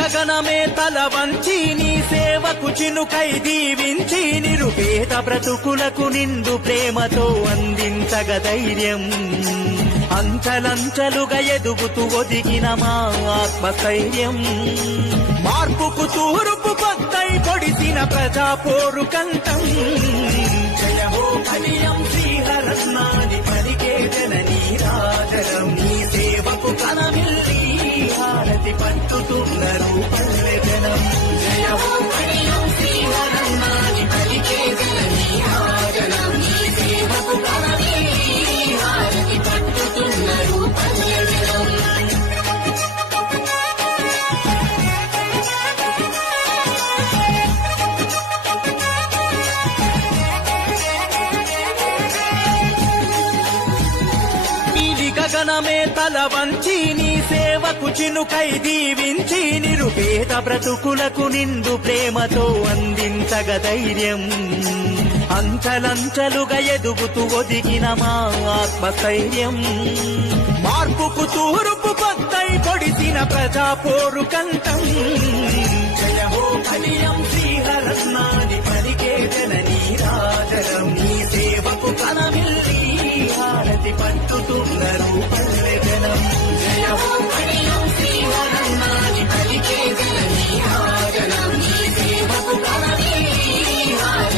గగనమే తల వంచి నీ సేవకు చినుకై దీవించి నిరుపేద బ్రతుకులకు నిండు ప్రేమతో అందించగ ధైర్యం అంచలంచలుగా ఎదుగుతూ ఒదిగిన మా ఆత్మస్థైర్యం మార్పుకు తూర్పు పత్తై పొడిసిన ప్రజా పోరు కంఠం జయ హో కవియం శ్రీహరత్నాది పలికే జననీ రాజరం నీ సేవకు కనమిల్లి హారతి పట్టుతున్నారు పల్లె జనం జయ హో కవియం శ్రీహరత్నాది పలికే జననీ రాజరం నీ సేవకు కనమిల్లి హారతి పట్టుతున్నారు పల్లె జనం గగనమే తల వంచి నీ సేవకు చినుకై దీవించి నిరుపేద బ్రతుకులకు నిండు ప్రేమతో అందించగ ధైర్యం అంచలంచలుగా ఎదుగుతూ ఒదిగిన మా ఆత్మస్థైర్యం మార్పుకు తూర్పు పత్తై పొడిసిన ప్రజా పోరు కంఠం జయ హో